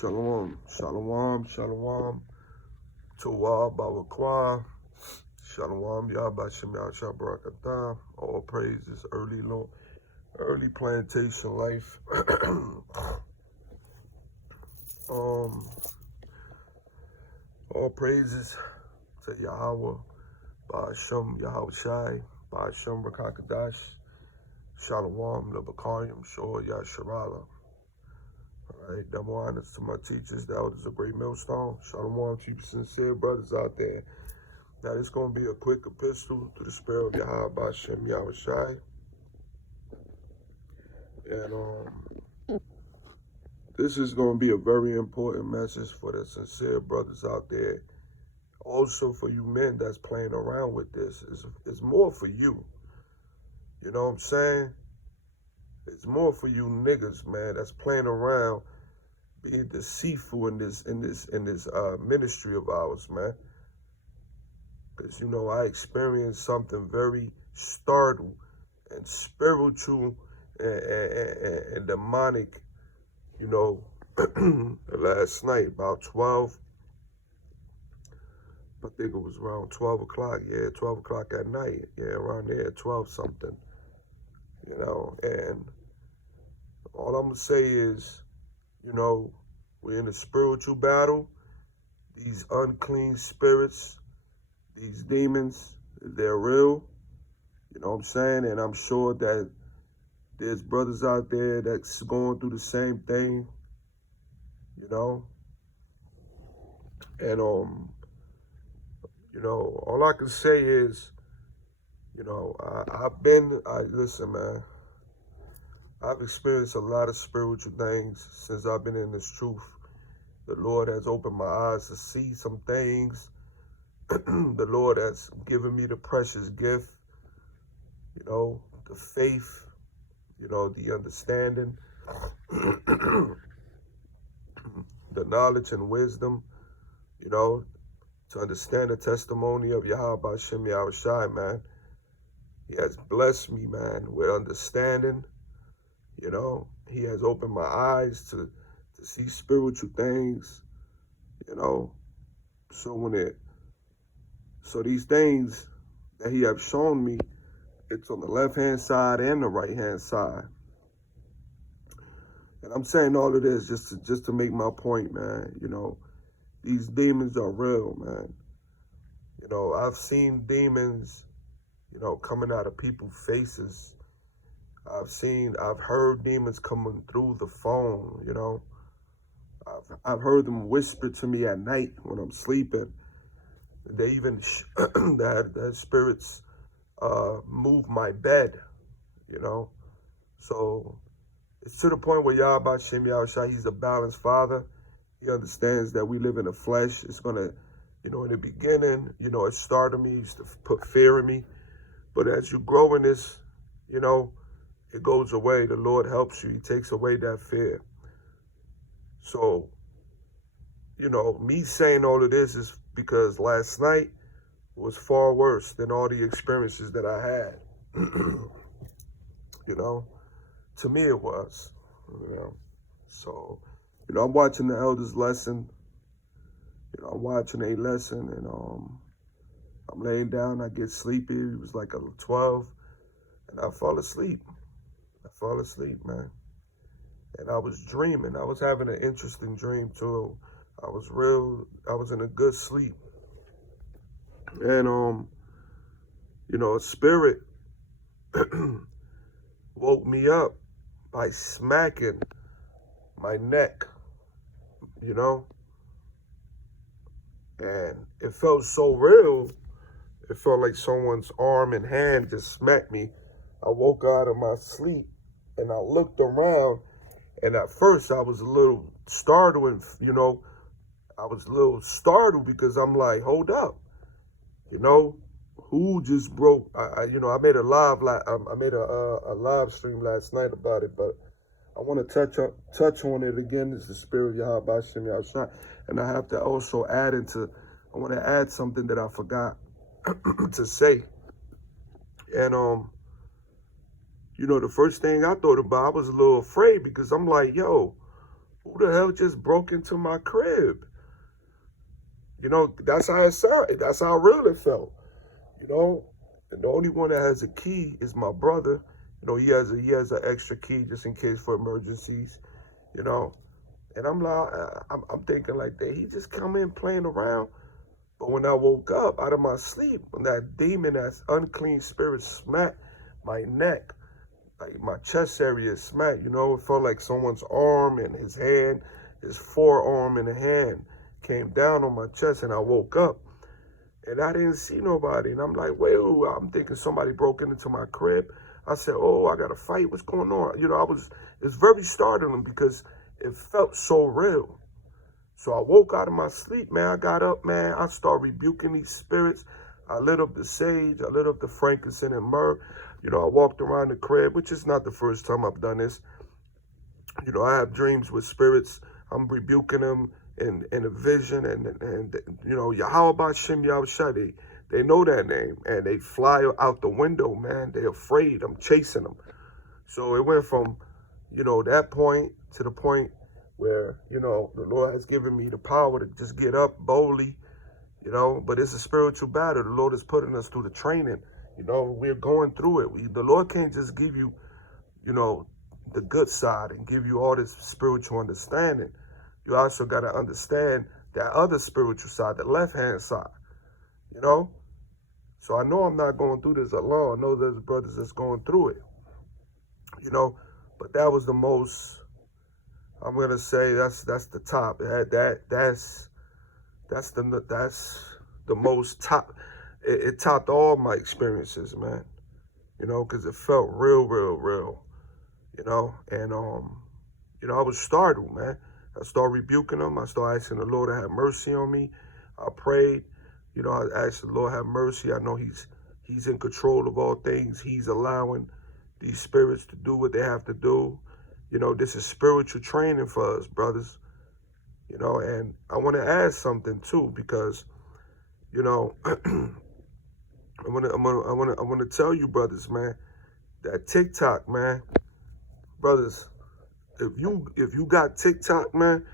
Shalom, shalom, shalom. Tawab, Bawakwa. Shalom, Yabashim, Yashabrakatah. All praises, early plantation life. All praises to Yahweh, Ba'asham Yahweh Shai, Ba'asham Rakakadash, Shalom, Labakayim, Shor Yasharala. All right, double honors to my teachers, the elders of Great Millstone. Shalom, keep sincere brothers out there. Now, it's going to be a quick epistle to the spirit of Yahweh Ba'ashem Yahweh Shai. And this is going to be a very important message for the sincere brothers out there. Also for you men that's playing around with this. It's more for you. You know what I'm saying? It's more for you niggas, man, that's playing around, being deceitful in this ministry of ours, man. Because, you know, I experienced something very startled and spiritual and demonic, you know, last night, about 12, I think it was around 12 o'clock, 12 o'clock at night, around there, 12 something, you know, and all I'm going to say is, you know, we're in a spiritual battle. These unclean spirits, these demons, they're real, you know what I'm saying? And I'm sure that there's brothers out there that's going through the same thing, you know? And, you know, all I can say is, you know, listen, man, I've experienced a lot of spiritual things since I've been in this truth. The Lord has opened my eyes to see some things. The Lord has given me the precious gift, you know, the faith, you know, the understanding, the knowledge and wisdom, you know, to understand the testimony of Yahweh Ba'ashem Yahweh Shai, man. He has blessed me, man, with understanding. You know, he has opened my eyes to see spiritual things, you know. So these things that he has shown me, it's on the left-hand side and the right-hand side. And I'm saying all of this just to make my point, man. You know, these demons are real, man. You know, I've seen demons, you know, coming out of people's faces. I've heard demons coming through the phone, you know. I've heard them whisper to me at night when I'm sleeping. They even, that spirits move my bed, you know. So it's to the point where Yahweh Ba'ashem Yahweh Shai, he's a balanced father. He understands that we live in the flesh. It's going to, you know, in the beginning, you know, it started me, used to put fear in me. But as you grow in this, you know, it goes away. The Lord helps you. He takes away that fear. So, you know, me saying all of this is because last night was far worse than all the experiences that I had. You know, to me it was, you know. So, you know, I'm watching the elders' lesson. You know, I'm watching a lesson, and I'm laying down. I get sleepy. It was like 12, and I fall asleep. Man. And I was dreaming. I was having an interesting dream too. I was in a good sleep. And you know, a spirit woke me up by smacking my neck, you know? And it felt so real. It felt like someone's arm and hand just smacked me. I woke out of my sleep and I looked around, and at first I was a little startled, you know. I was a little startled because I'm like, hold up, you know, who just broke? You know, I made a live stream last night about it, but I want to touch on it again. It's the spirit of Yahweh Ba'ashem Yahweh Shai, and I have to also I want to add something that I forgot to say, and you know, the first thing I thought about, I was a little afraid because I'm like, yo, Who the hell just broke into my crib? You know, that's how it sounded. That's how real it felt. You know, and the only one that has a key is my brother. You know, he has an extra key just in case for emergencies. You know, and I'm like, I'm thinking like that. He just come in playing around. But when I woke up out of my sleep, when that demon, that unclean spirit smacked my neck, like my chest area smacked, you know, it felt like someone's arm and his hand, his forearm and the hand came down on my chest, and I woke up and I didn't see nobody. And I'm like, wait, I'm thinking somebody broke into my crib. I said, oh, I got to fight. What's going on? You know, it's very startling because it felt so real. So I woke out of my sleep, man. I got up, man. I started rebuking these spirits. I lit up the sage. I lit up the frankincense and myrrh. You know, I walked around the crib, which is not the first time I've done this. You know, I have dreams with spirits. I'm rebuking them in a vision. And you know, Yahweh Shem Yahushua, they know that name. And they fly out the window, man. They're afraid. I'm chasing them. So it went from, you know, that point to the point where, you know, the Lord has given me the power to just get up boldly, you know, but it's a spiritual battle. The Lord is putting us through the training. You know, we're going through it. The Lord can't just give you, you know, the good side and give you all this spiritual understanding. You also got to understand that other spiritual side, the left-hand side, you know. So I know I'm not going through this alone. I know there's brothers that's going through it, you know, but that was the most, I'm gonna say that's the top. That's the most top. It topped all my experiences, man. You know, because it felt real. You know, and you know, I was startled, man. I started rebuking them. I started asking the Lord to have mercy on me. I prayed. You know, I asked the Lord to have mercy. I know He's in control of all things. He's allowing these spirits to do what they have to do. You know, this is spiritual training for us, brothers. You know, and I want to add something too, because, you know, I want to tell you, brothers, man, that TikTok, man, brothers, if you got TikTok, man,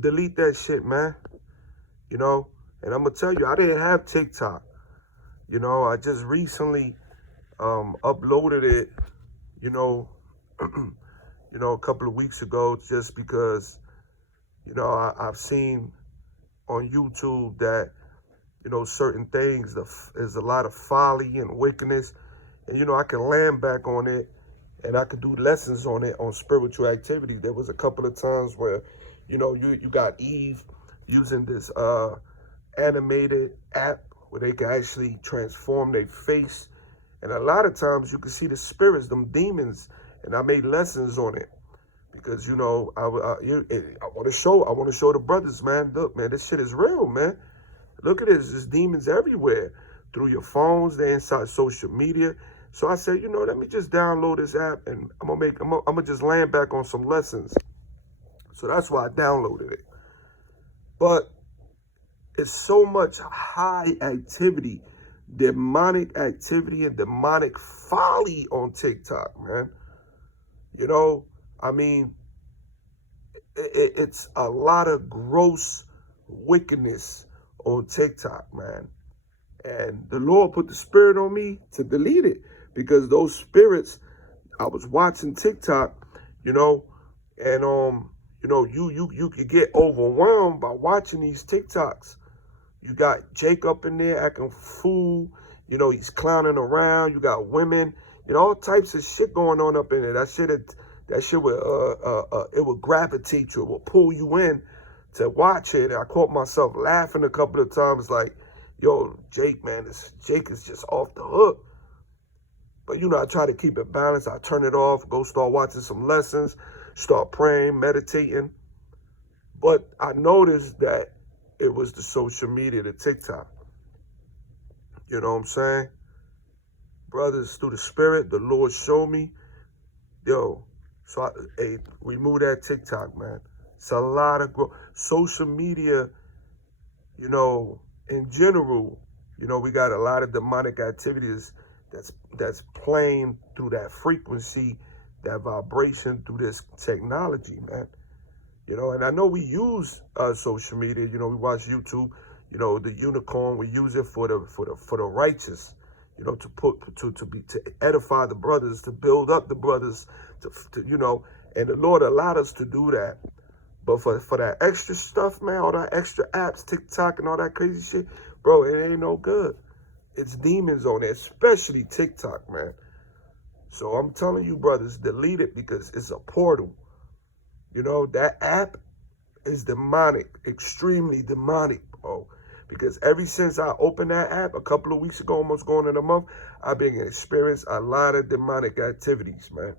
delete that shit, man. You know, and I'm gonna tell you, I didn't have TikTok. You know, I just recently uploaded it. You know, you know, a couple of weeks ago, just because, you know, I've seen on YouTube that, you know, certain things, there's a lot of folly and wickedness. And, you know, I can land back on it and I could do lessons on it on spiritual activity. There was a couple of times where, you know, you got Eve using this animated app where they can actually transform their face. And a lot of times you can see the spirits, them demons, and I made lessons on it. Because, you know, I want to show the brothers, man. Look, man, this shit is real, man. Look at this. There's demons everywhere. Through your phones, they're inside social media. So I said, you know, let me just download this app and I'm gonna just land back on some lessons. So that's why I downloaded it. But it's so much high activity, demonic activity and demonic folly on TikTok, man. You know, I mean, it's a lot of gross wickedness on TikTok, man. And the Lord put the spirit on me to delete it, because those spirits, I was watching TikTok, you know, and you know, you could get overwhelmed by watching these TikToks. You got Jacob in there acting fool, you know, he's clowning around. You got women, you know, all types of shit going on up in there. That shit would it would gravitate you, it would pull you in to watch it. And I caught myself laughing a couple of times, like, yo, Jake, man, Jake is just off the hook. But, you know, I try to keep it balanced. I turn it off, go start watching some lessons, start praying, meditating. But I noticed that it was the social media, the TikTok. You know what I'm saying? Brothers, through the spirit, the Lord showed me. Yo, so remove that TikTok, man. It's a lot of social media, you know, in general. You know, we got a lot of demonic activities that's playing through that frequency, that vibration, through this technology, man. You know, and I know we use social media. You know, we watch YouTube. You know, the unicorn. We use it for the righteous. You know, to edify the brothers, to build up the brothers, to you know, and the Lord allowed us to do that. But for that extra stuff, man, all that extra apps, TikTok and all that crazy shit, bro, it ain't no good. It's demons on there, especially TikTok, man. So I'm telling you, brothers, delete it because it's a portal. You know, that app is demonic, extremely demonic, bro. Because ever since I opened that app a couple of weeks ago, almost going in a month, I've been experiencing a lot of demonic activities, man.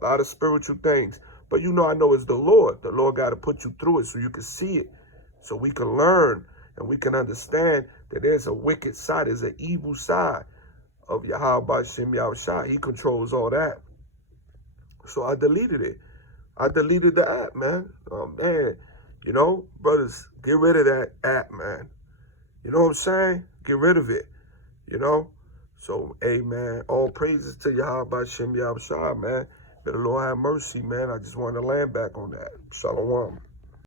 A lot of spiritual things. But you know, I know it's the Lord. The Lord got to put you through it so you can see it. So we can learn and we can understand that there's a wicked side, there's an evil side of Yahweh Shem Yahushua. He controls all that. So I deleted it. I deleted the app, man. Oh, man. You know, brothers, get rid of that app, man. You know what I'm saying? Get rid of it. You know? So, hey, man, all praises to Yahweh Shem Yahushua, man. May the Lord have mercy, man. I just wanted to land back on that. Shalom.